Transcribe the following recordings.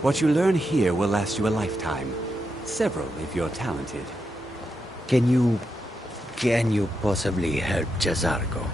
What you learn here will last you a lifetime. Several, if you're talented. Can you possibly help Jazargo?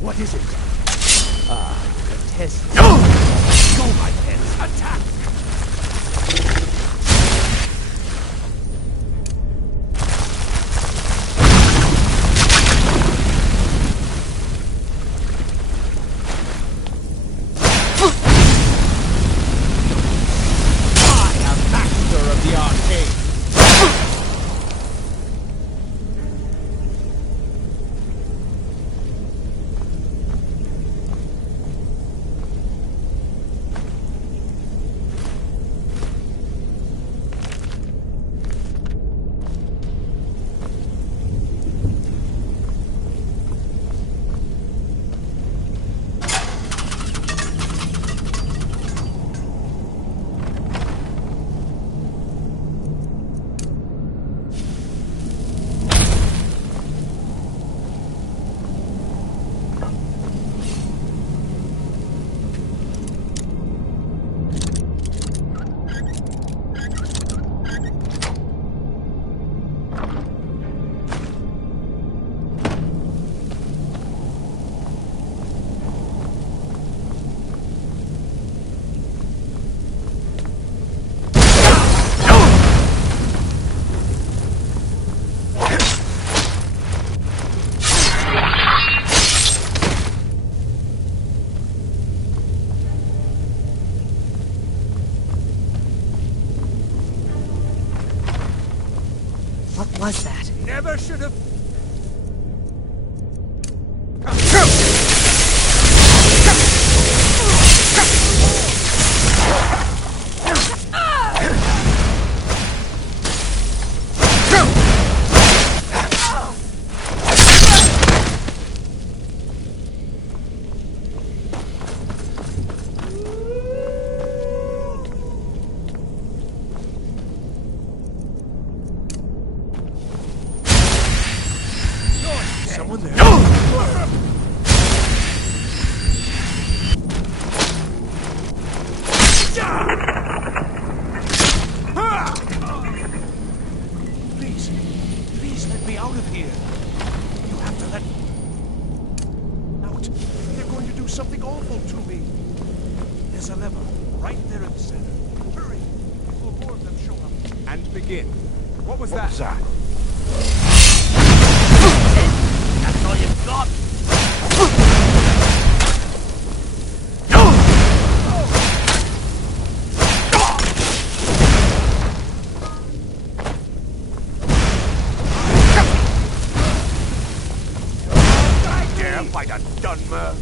What is it? A test. Go, my pets! Attack! I am master of the arcane. What was that? Never should have... Someone there? Please, please let me out of here. You have to let me out. They're going to do something awful to me. There's a lever right there in the center. Hurry, before more of them show up. And begin. What was that? That's all you've got? Dare fight a Dunmer?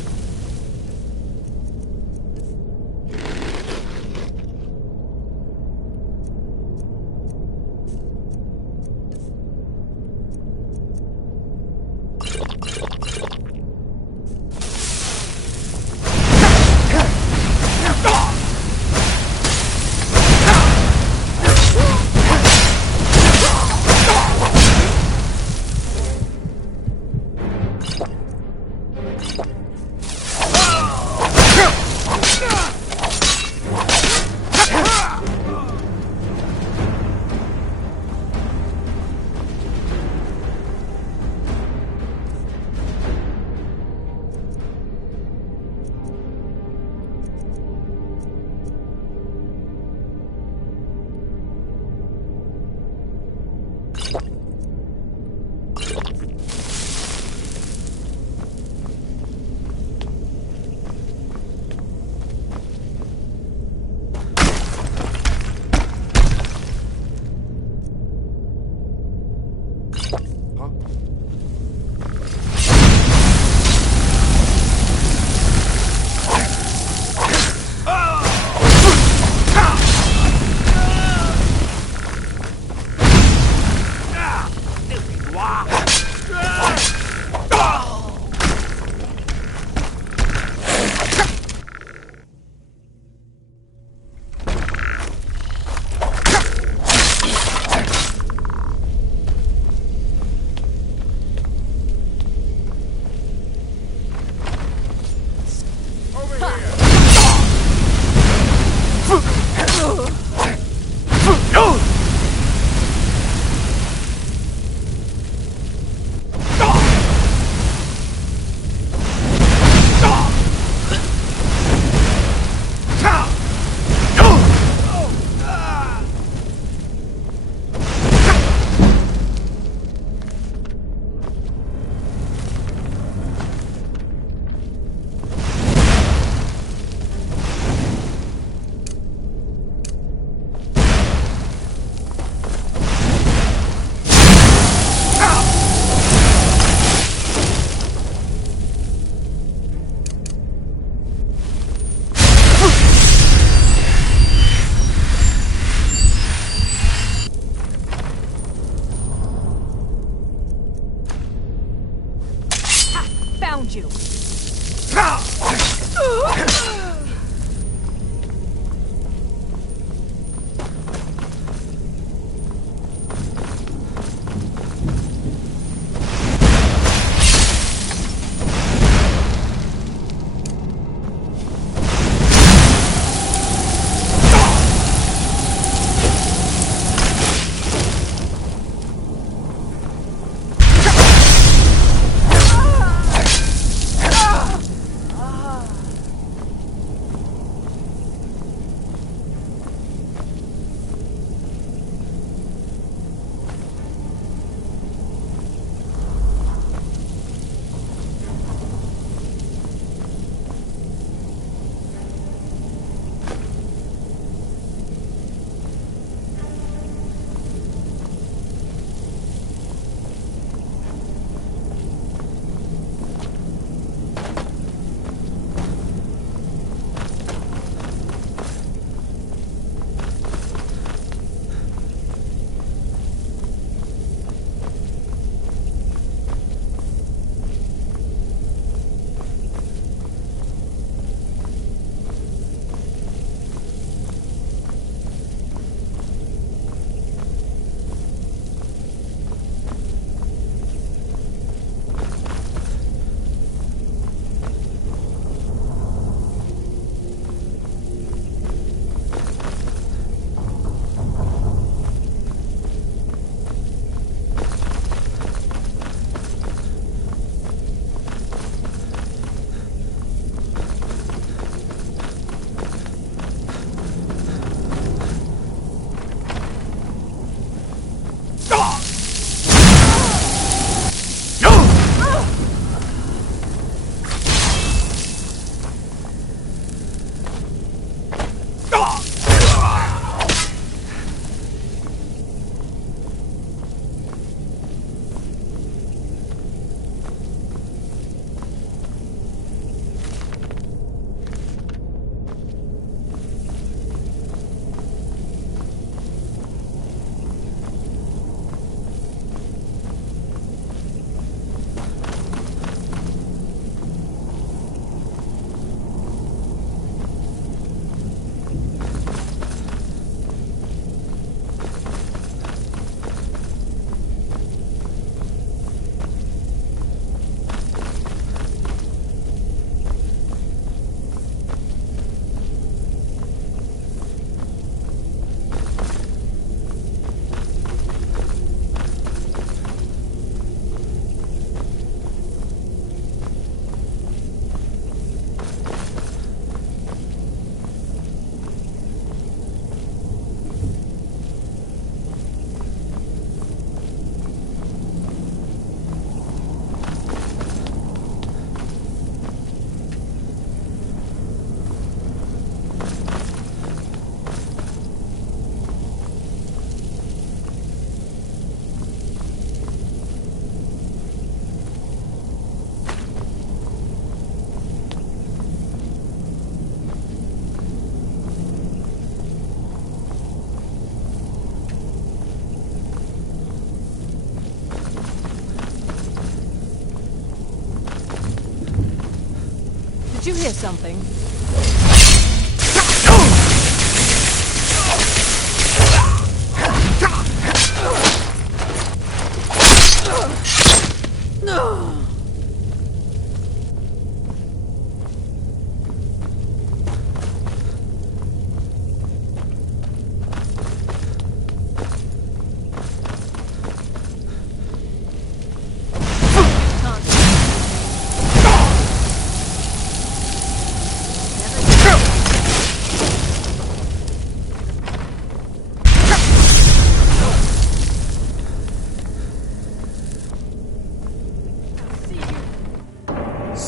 Did you hear something?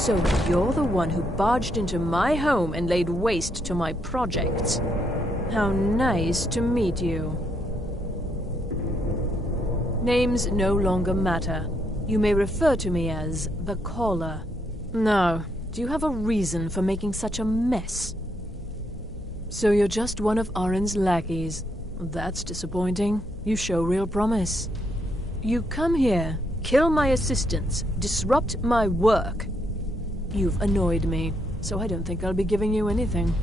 So you're the one who barged into my home and laid waste to my projects. How nice to meet you. Names no longer matter. You may refer to me as the Caller. Now, do you have a reason for making such a mess? So you're just one of Arin's lackeys. That's disappointing. You show real promise. You come here, kill my assistants, disrupt my work. You've annoyed me, so I don't think I'll be giving you anything.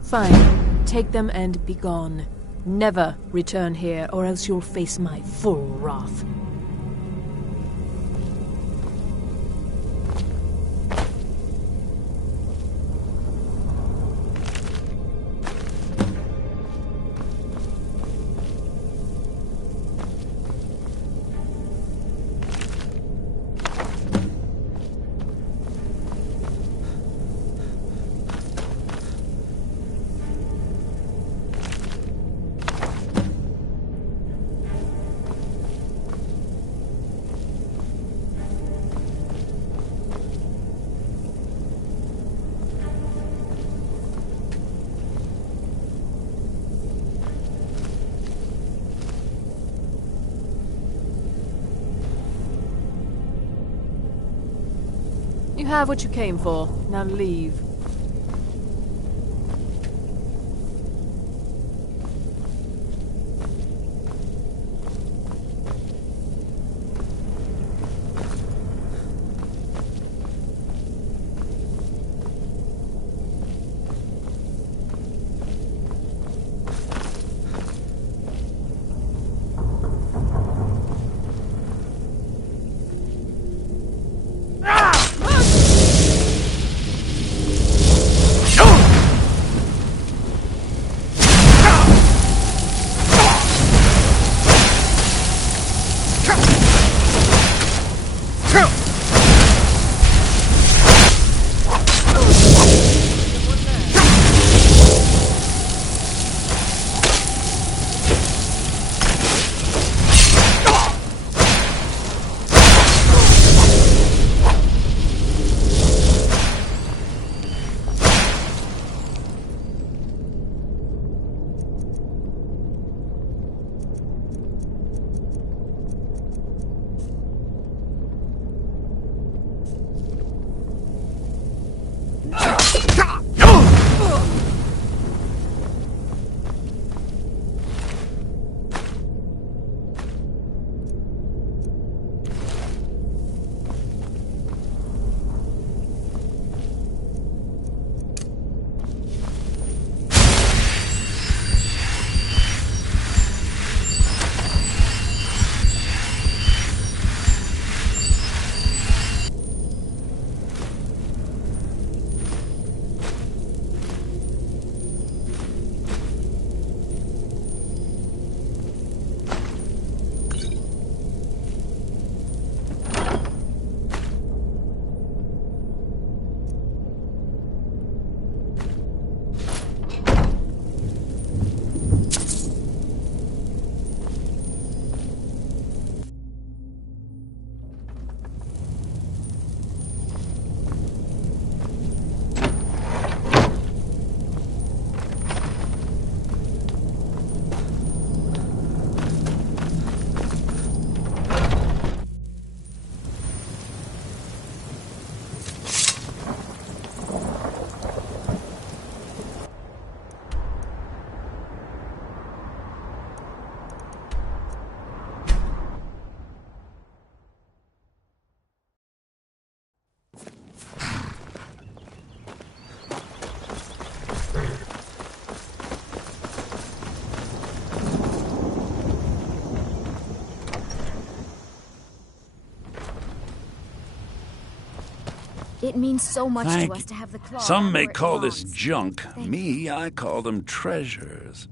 Fine. Take them and be gone. Never return here, or else you'll face my full wrath. You have what you came for. Now leave. It means so much Thank to us you. to have the claw. Some back may where it call this belongs. junk. Thank Me, I call them treasures.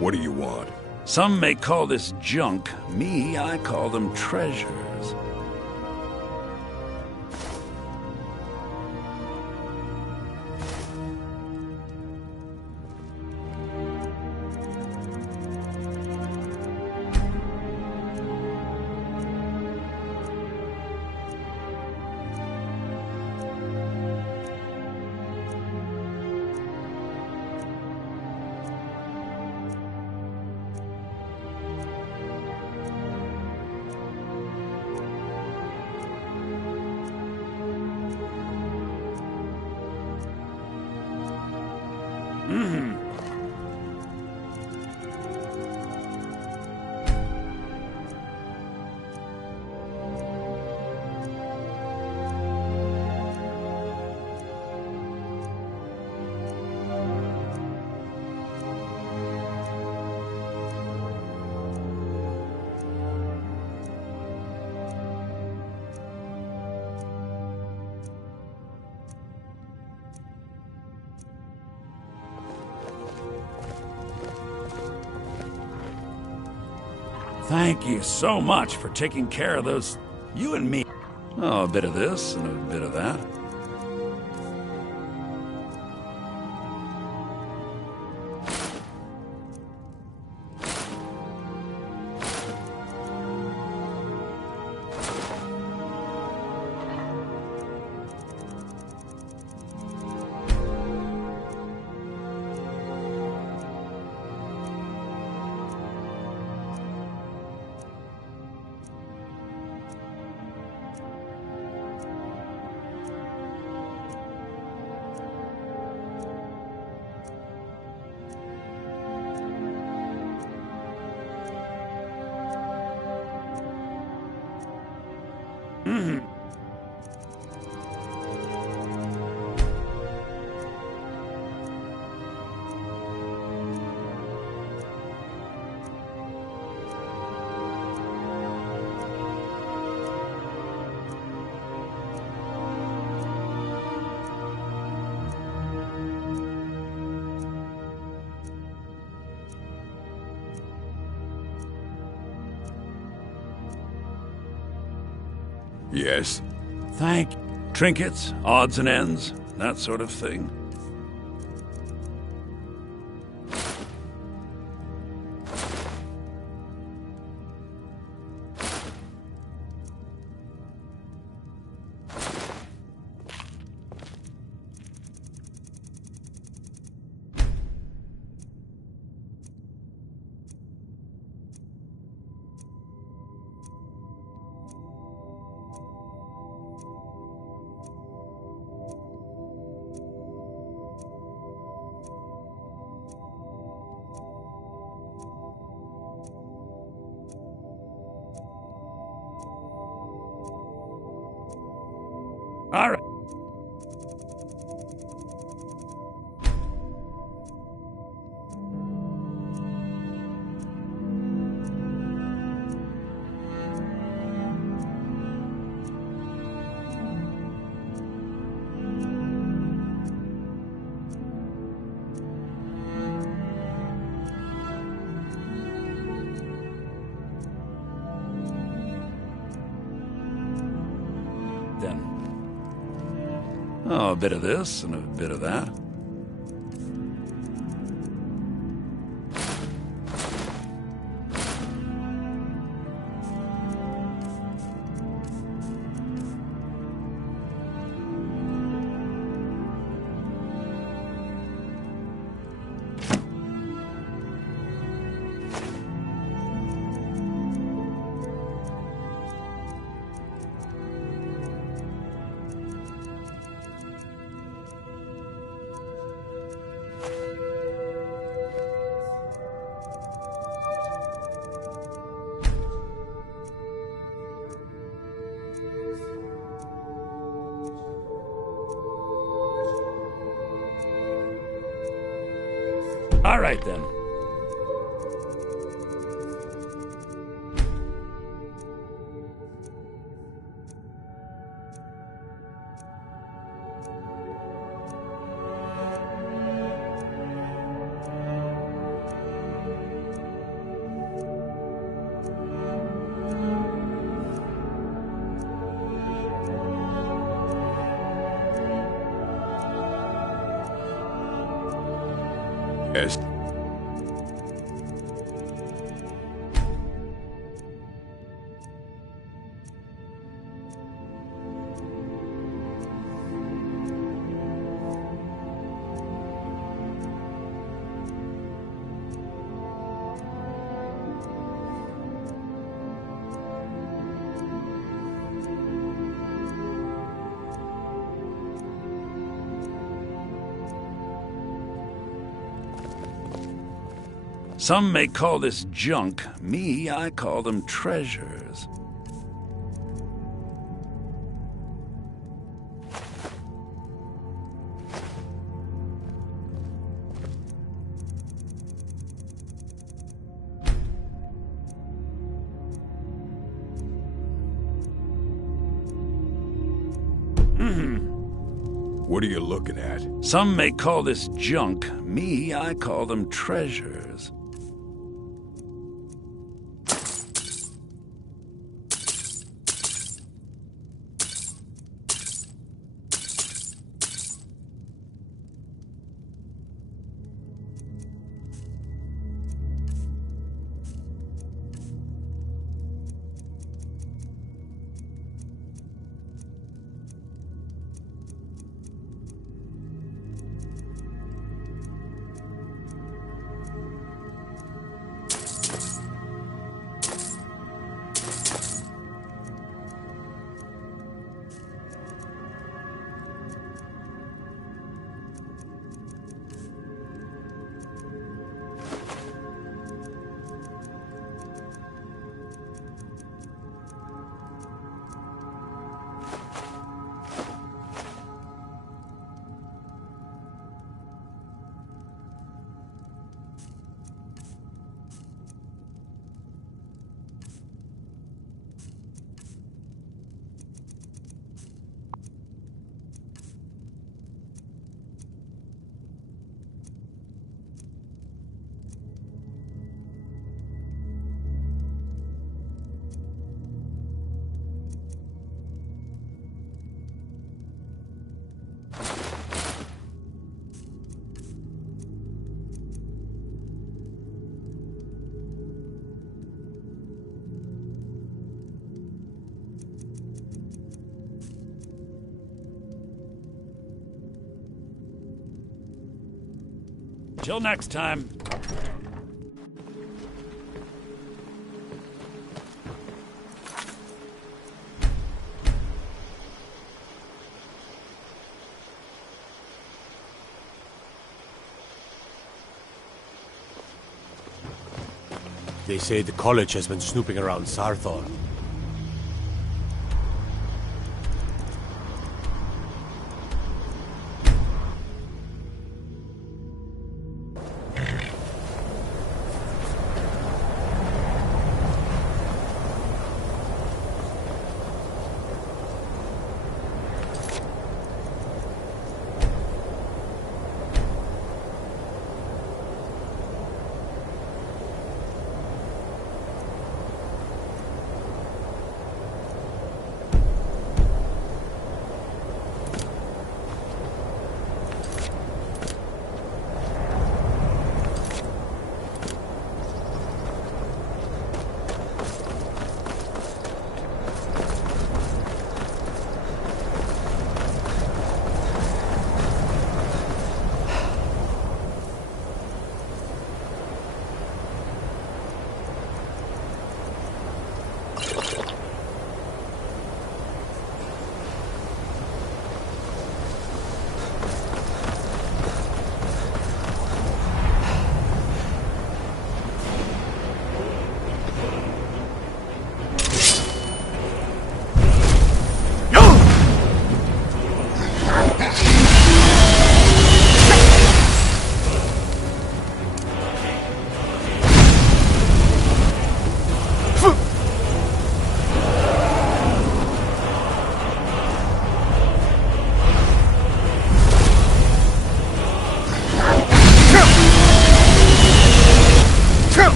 What do you want? Some may call this junk. Me, I call them treasures. Thank you so much for taking care of those... you and me. Oh, a bit of this and a bit of that. Yes. Thank you. Trinkets, odds and ends, that sort of thing. All right. Then. Oh, a bit of this and a bit of that. All right, then. As Some may call this junk. Me, I call them treasures. what are you looking at? Some may call this junk. Me, I call them treasures. Till next time. They say the college has been snooping around Sarthor.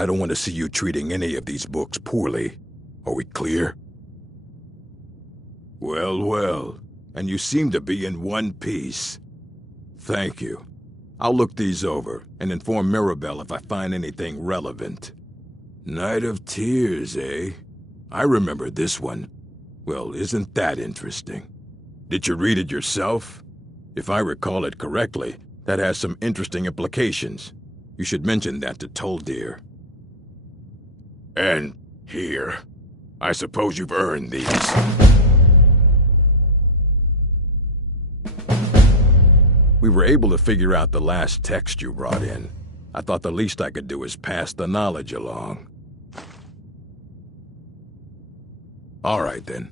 I don't want to see you treating any of these books poorly. Are we clear? Well, well. And you seem to be in one piece. Thank you. I'll look these over and inform Mirabelle if I find anything relevant. Night of Tears, eh? I remember this one. Well, isn't that interesting? Did you read it yourself? If I recall it correctly, that has some interesting implications. You should mention that to Toldir. And here. I suppose you've earned these. We were able to figure out the last text you brought in. I thought the least I could do is pass the knowledge along. All right, then.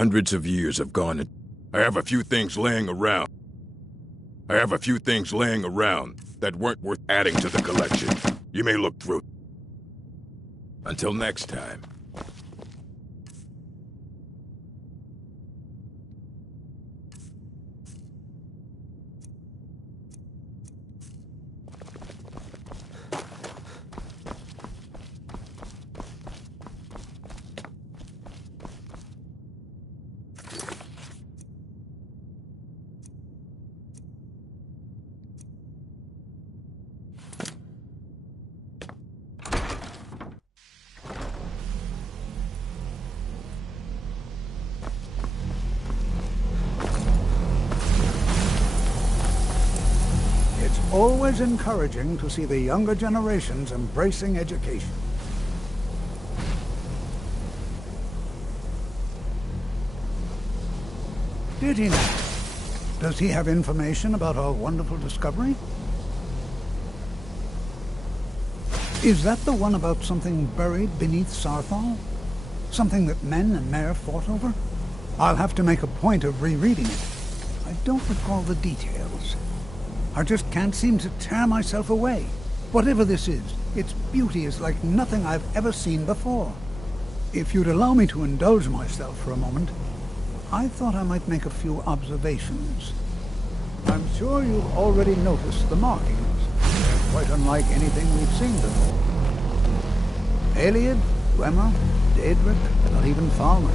Hundreds of years have gone. I have a few things laying around. That weren't worth adding to the collection. You may look through. Until next time. Always encouraging to see the younger generations embracing education. Did he now? Does he have information about our wonderful discovery? Is that the one about something buried beneath Sarthal? Something that men and Mare fought over? I'll have to make a point of rereading it. I don't recall the details. I just can't seem to tear myself away. Whatever this is, its beauty is like nothing I've ever seen before. If you'd allow me to indulge myself for a moment, I thought I might make a few observations. I'm sure you've already noticed the markings. They're quite unlike anything we've seen before. Aliad, Dwemer, Daedric, not even Falmer.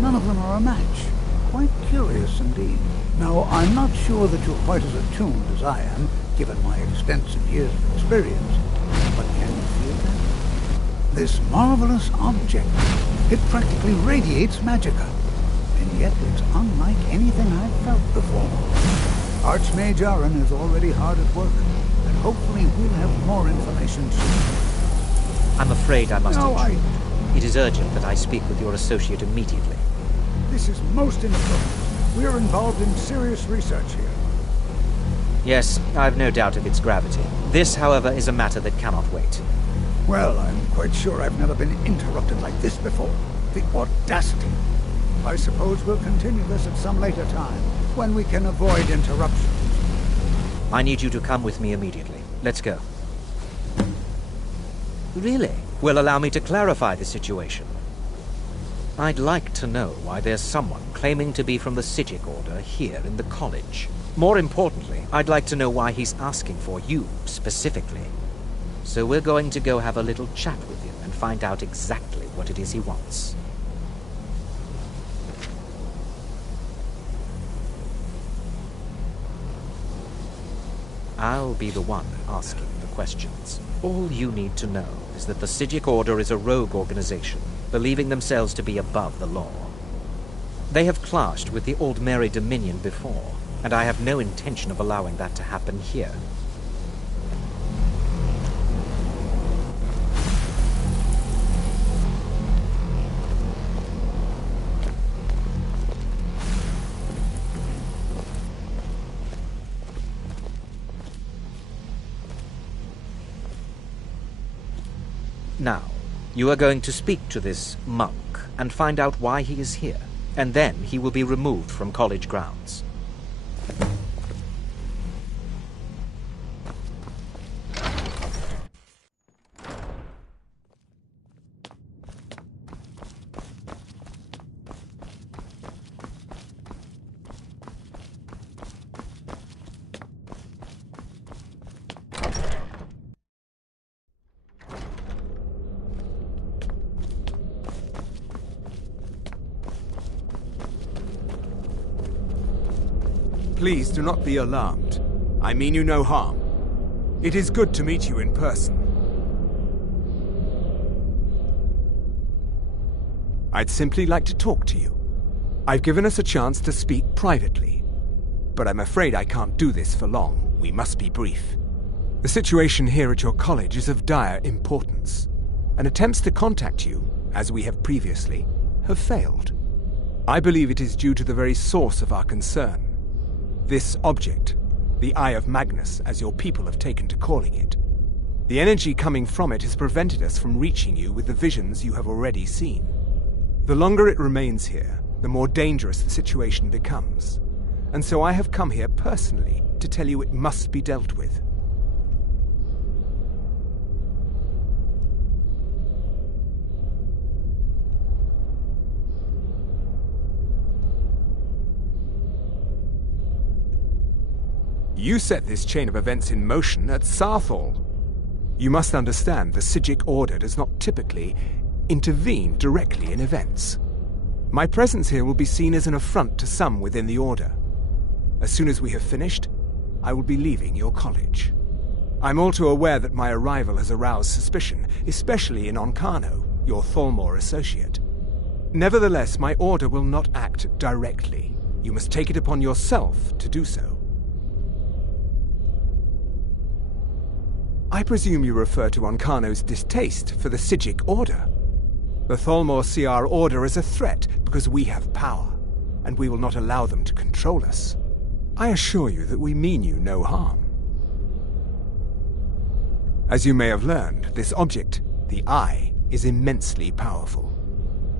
None of them are a match. Quite curious indeed. Now, I'm not sure that you're quite as attuned as I am, given my extensive years of experience. But can you feel that? This marvelous object, it practically radiates magicka. And yet it's unlike anything I've felt before. Archmage Aaron is already hard at work, and hopefully we'll have more information soon. I'm afraid I must No, intrude. It is urgent that I speak with your associate immediately. This is most inappropriate. We're involved in serious research here. Yes, I've no doubt of its gravity. This, however, is a matter that cannot wait. Well, I'm quite sure I've never been interrupted like this before. The audacity. I suppose we'll continue this at some later time, when we can avoid interruptions. I need you to come with me immediately. Let's go. Really? Will allow me to clarify the situation. I'd like to know why there's someone claiming to be from the Psijic Order here in the college. More importantly, I'd like to know why he's asking for you, specifically. So we're going to go have a little chat with him and find out exactly what it is he wants. I'll be the one asking the questions. All you need to know is that the Psijic Order is a rogue organization, believing themselves to be above the law. They have clashed with the Old Mary Dominion before, and I have no intention of allowing that to happen here. Now, you are going to speak to this monk and find out why he is here, and then he will be removed from college grounds. Please do not be alarmed. I mean you no harm. It is good to meet you in person. I'd simply like to talk to you. I've given us a chance to speak privately, but I'm afraid I can't do this for long. We must be brief. The situation here at your college is of dire importance, and attempts to contact you, as we have previously, have failed. I believe it is due to the very source of our concern. This object, the Eye of Magnus, as your people have taken to calling it. The energy coming from it has prevented us from reaching you with the visions you have already seen. The longer it remains here, the more dangerous the situation becomes. And so I have come here personally to tell you it must be dealt with. You set this chain of events in motion at Sarthal. You must understand the Psijic Order does not typically intervene directly in events. My presence here will be seen as an affront to some within the Order. As soon as we have finished, I will be leaving your college. I'm all too aware that my arrival has aroused suspicion, especially in Onkano, your Thalmor associate. Nevertheless, my Order will not act directly. You must take it upon yourself to do so. I presume you refer to Onkano's distaste for the Psijic Order. The Thalmor see our Order as a threat because we have power, and we will not allow them to control us. I assure you that we mean you no harm. As you may have learned, this object, the Eye, is immensely powerful.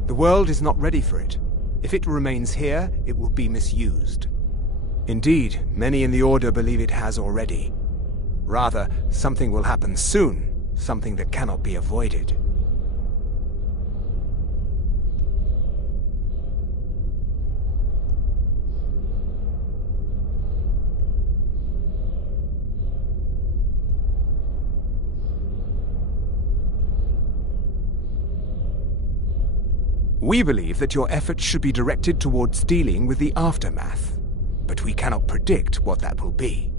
The world is not ready for it. If it remains here, it will be misused. Indeed, many in the Order believe it has already. Rather, something will happen soon, something that cannot be avoided. We believe that your efforts should be directed towards dealing with the aftermath, but we cannot predict what that will be.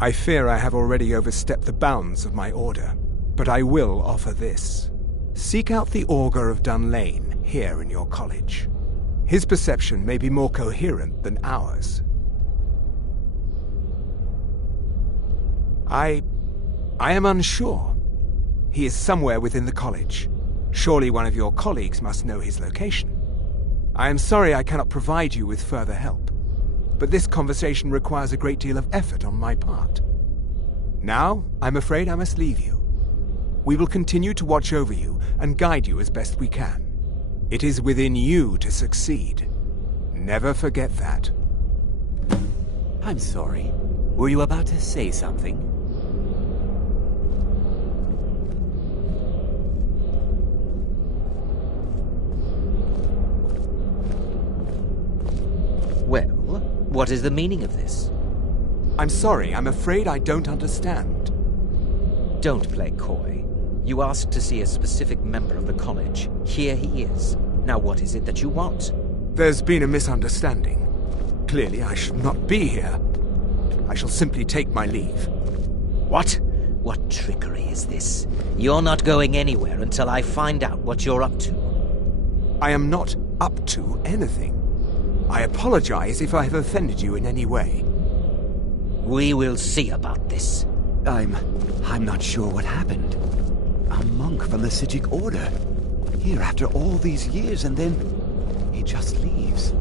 I fear I have already overstepped the bounds of my Order, but I will offer this. Seek out the Augur of Dunlane here in your college. His perception may be more coherent than ours. I am unsure. He is somewhere within the college. Surely one of your colleagues must know his location. I am sorry I cannot provide you with further help, but this conversation requires a great deal of effort on my part. Now, I'm afraid I must leave you. We will continue to watch over you and guide you as best we can. It is within you to succeed. Never forget that. I'm sorry. Were you about to say something? Well, what is the meaning of this? I'm sorry, I'm afraid I don't understand. Don't play coy. You asked to see a specific member of the college. Here he is. Now what is it that you want? There's been a misunderstanding. Clearly I should not be here. I shall simply take my leave. What? What trickery is this? You're not going anywhere until I find out what you're up to. I am not up to anything. I apologize if I have offended you in any way. We will see about this. I'm not sure what happened. A monk from the Sijic Order. Here after all these years, and then he just leaves.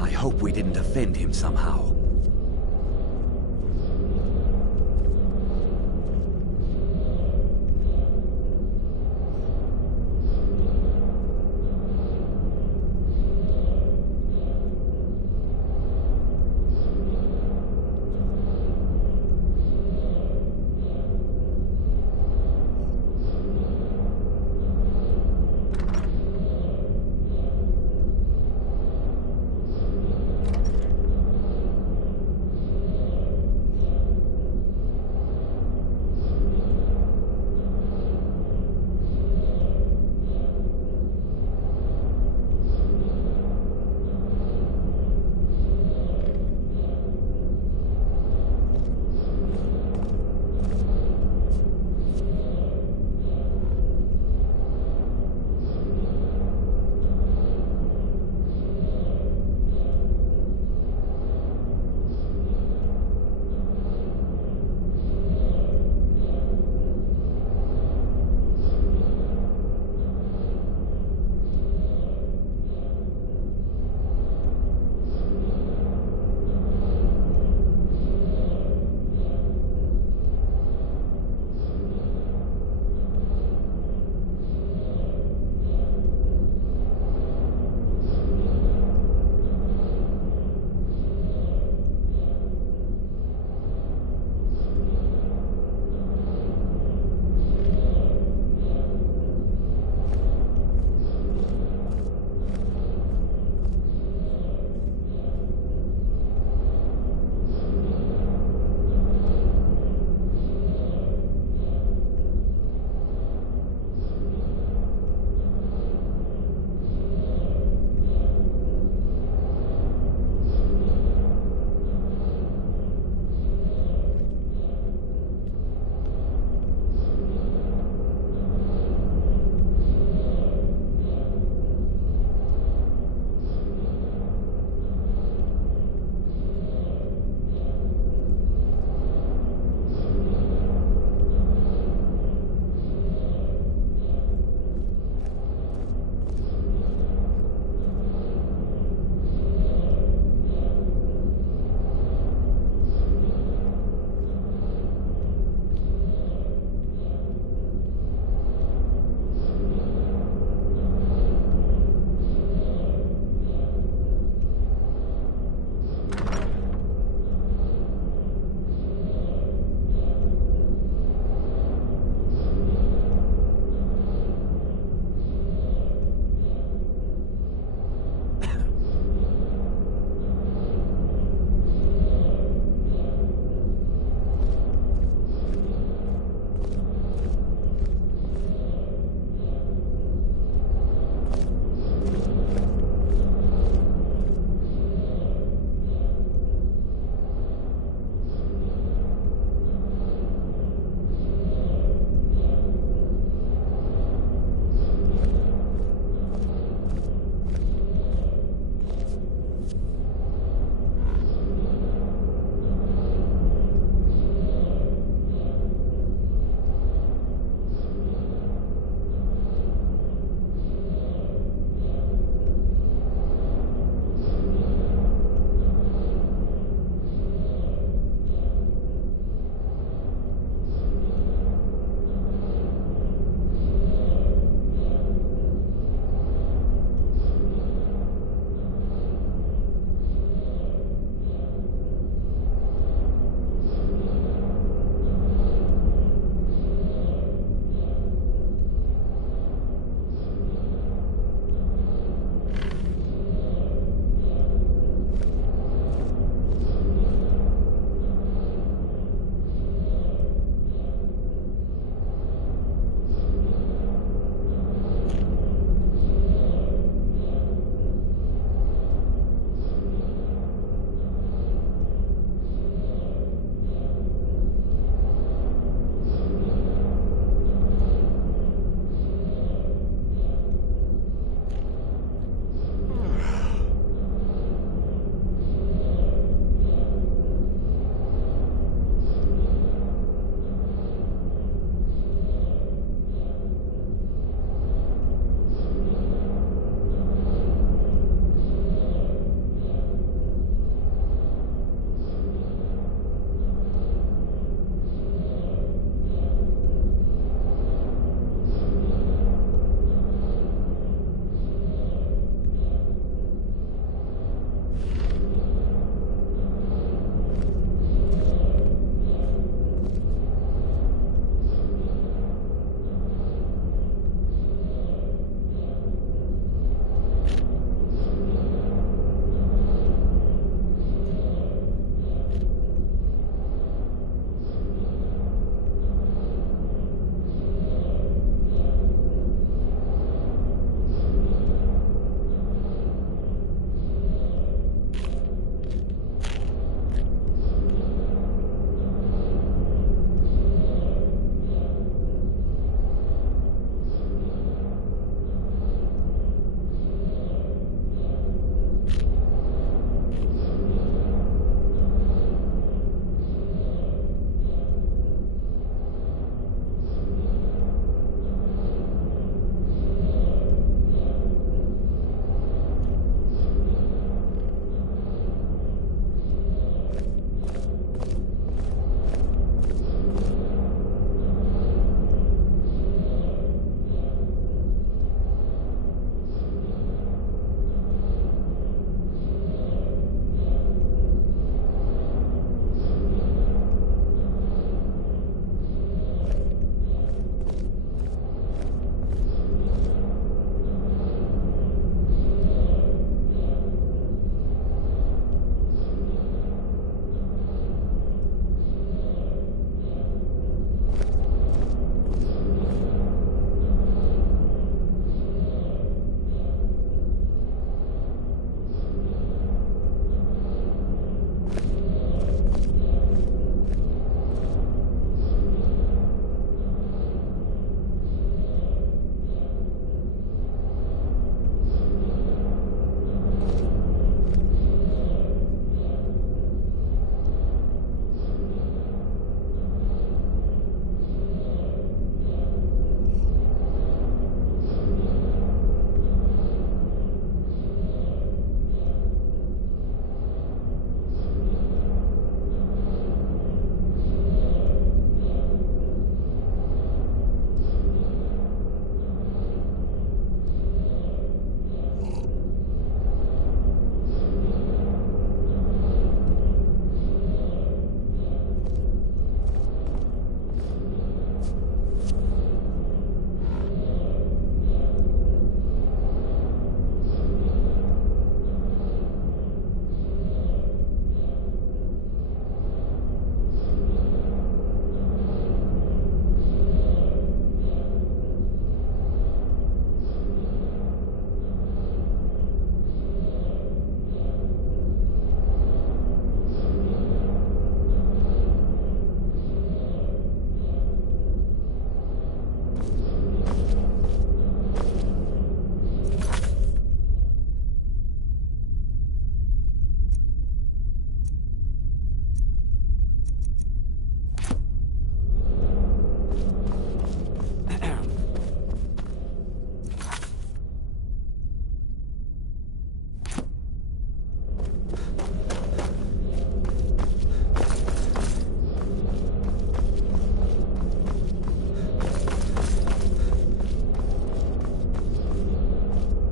I hope we didn't offend him somehow.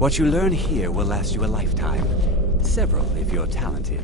What you learn here will last you a lifetime. Several, if you're talented.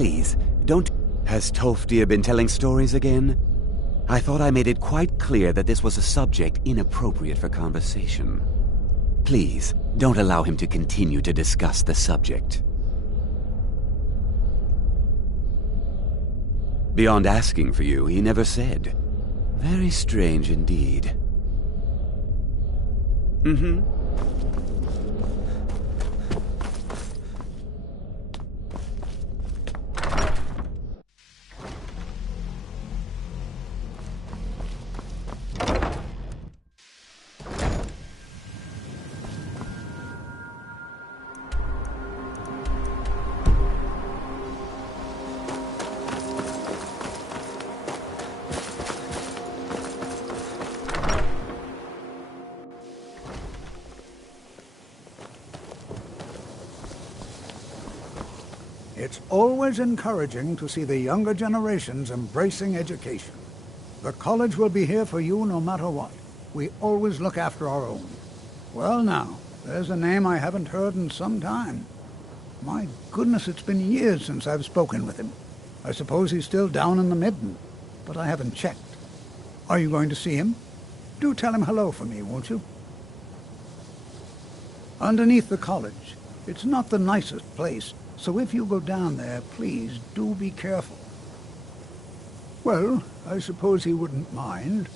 Please, don't... Has Tolfdir been telling stories again? I thought I made it quite clear that this was a subject inappropriate for conversation. Please, don't allow him to continue to discuss the subject. Beyond asking for you, he never said. Very strange indeed. Mm-hmm. It's always encouraging to see the younger generations embracing education. The college will be here for you no matter what. We always look after our own. Well now, there's a name I haven't heard in some time. My goodness, it's been years since I've spoken with him. I suppose he's still down in the Midden, but I haven't checked. Are you going to see him? Do tell him hello for me, won't you? Underneath the college. It's not the nicest place, so if you go down there, please do be careful. Well, I suppose he wouldn't mind.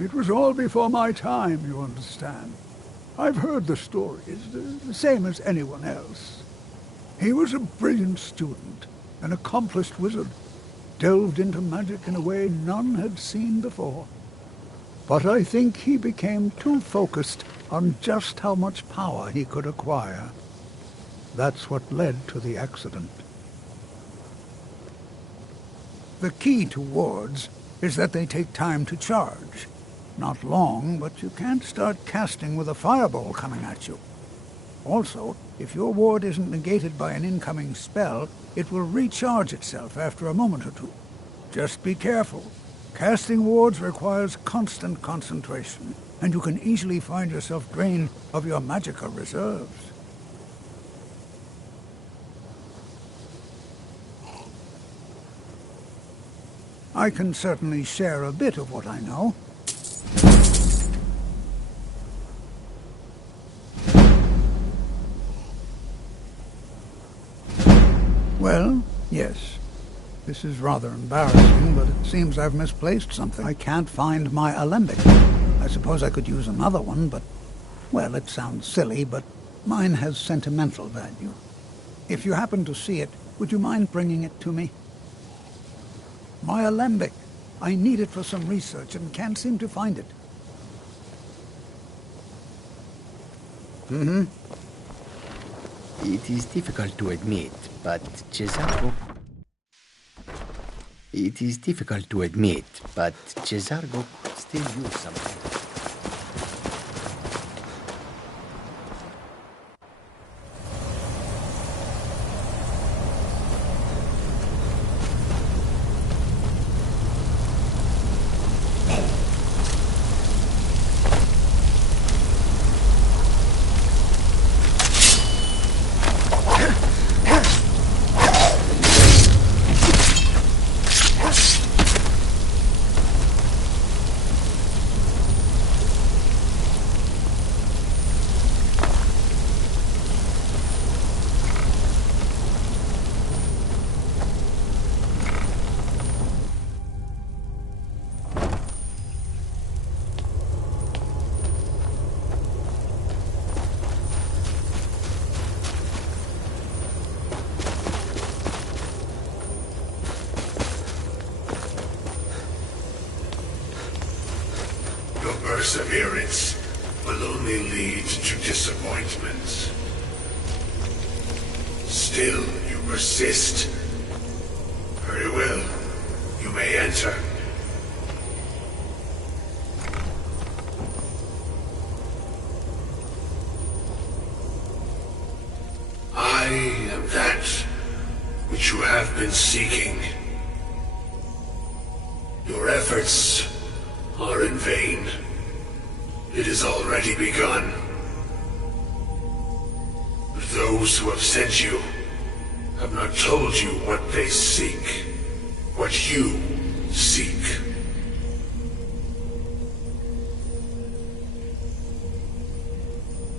It was all before my time, you understand. I've heard the stories, the same as anyone else. He was a brilliant student, an accomplished wizard, delved into magic in a way none had seen before. But I think he became too focused on just how much power he could acquire. That's what led to the accident. The key to wards is that they take time to charge. Not long, but you can't start casting with a fireball coming at you. Also, if your ward isn't negated by an incoming spell, it will recharge itself after a moment or two. Just be careful. Casting wards requires constant concentration, and you can easily find yourself drained of your magica reserves. I can certainly share a bit of what I know. Well, yes. This is rather embarrassing, but it seems I've misplaced something. I can't find my alembic. I suppose I could use another one, but... well, it sounds silly, but mine has sentimental value. If you happen to see it, would you mind bringing it to me? My alembic. I need it for some research and can't seem to find it. It is difficult to admit, but Cesargo... It is difficult to admit, but Cesargo could still use something. Perseverance will only lead to disappointments. Still, you persist. Very well. You may enter. I am that which you have been seeking. Your efforts are in vain. It has already begun. But those who have sent you have not told you what they seek, what you seek.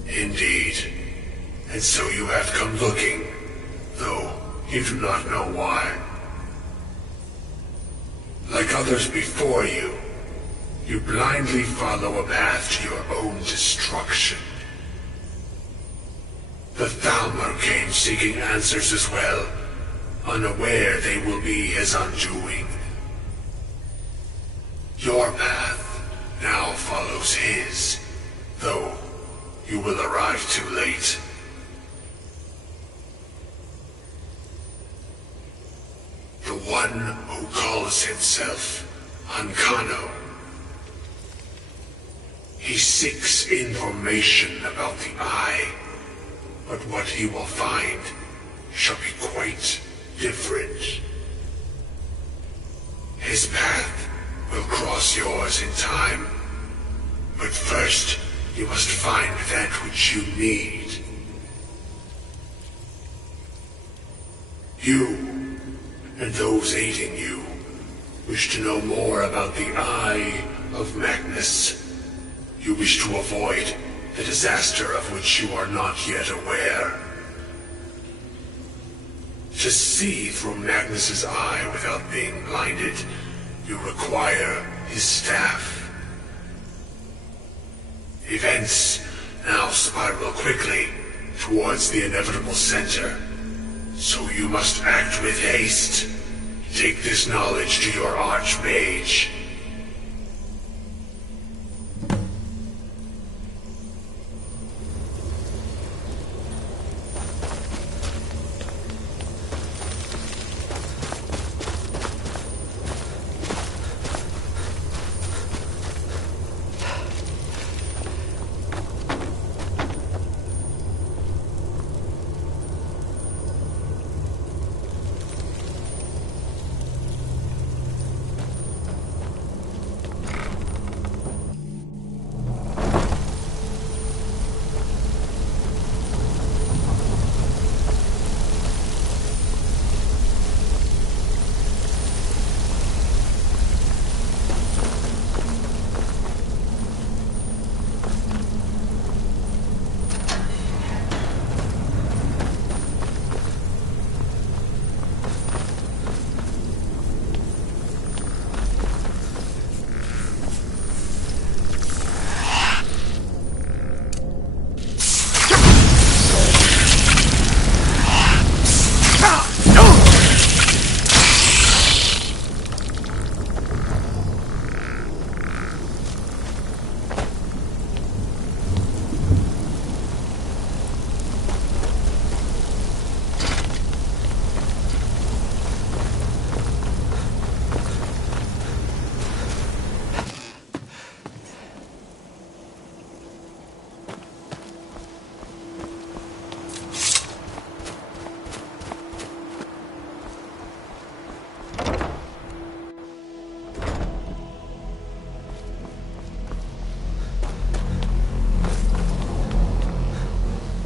Indeed. And so you have come looking, though you do not know why. Like others before you, you blindly follow a path to your own destruction. The Thalmor came seeking answers as well, unaware they will be his undoing. Your path now follows his, though you will arrive too late. The one who calls himself Ancano. He seeks information about the Eye, but what he will find shall be quite different. His path will cross yours in time, but first you must find that which you need. You, and those aiding you, wish to know more about the Eye of Magnus. You wish to avoid the disaster of which you are not yet aware. To see through Magnus's eye without being blinded, you require his staff. Events now spiral quickly towards the inevitable center, so you must act with haste. Take this knowledge to your Archmage.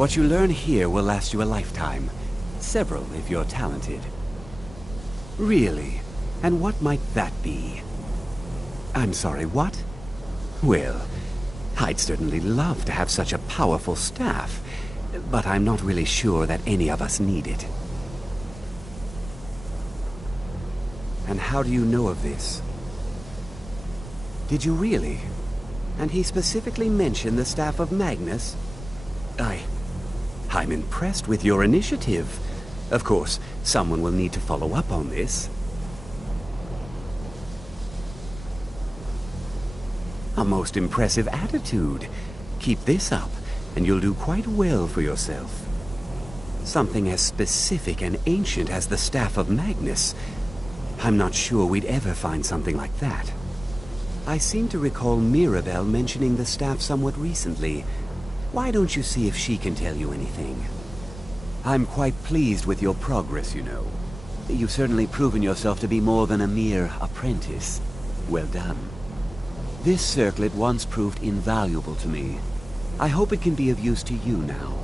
What you learn here will last you a lifetime. Several, if you're talented. Really? And what might that be? I'm sorry, what? Well, I'd certainly love to have such a powerful staff, but I'm not really sure that any of us need it. And how do you know of this? Did you really? And he specifically mentioned the staff of Magnus? I'm impressed with your initiative. Of course, someone will need to follow up on this. A most impressive attitude. Keep this up, and you'll do quite well for yourself. Something as specific and ancient as the Staff of Magnus. I'm not sure we'd ever find something like that. I seem to recall Mirabelle mentioning the staff somewhat recently. Why don't you see if she can tell you anything? I'm quite pleased with your progress, you know. You've certainly proven yourself to be more than a mere apprentice. Well done. This circlet once proved invaluable to me. I hope it can be of use to you now.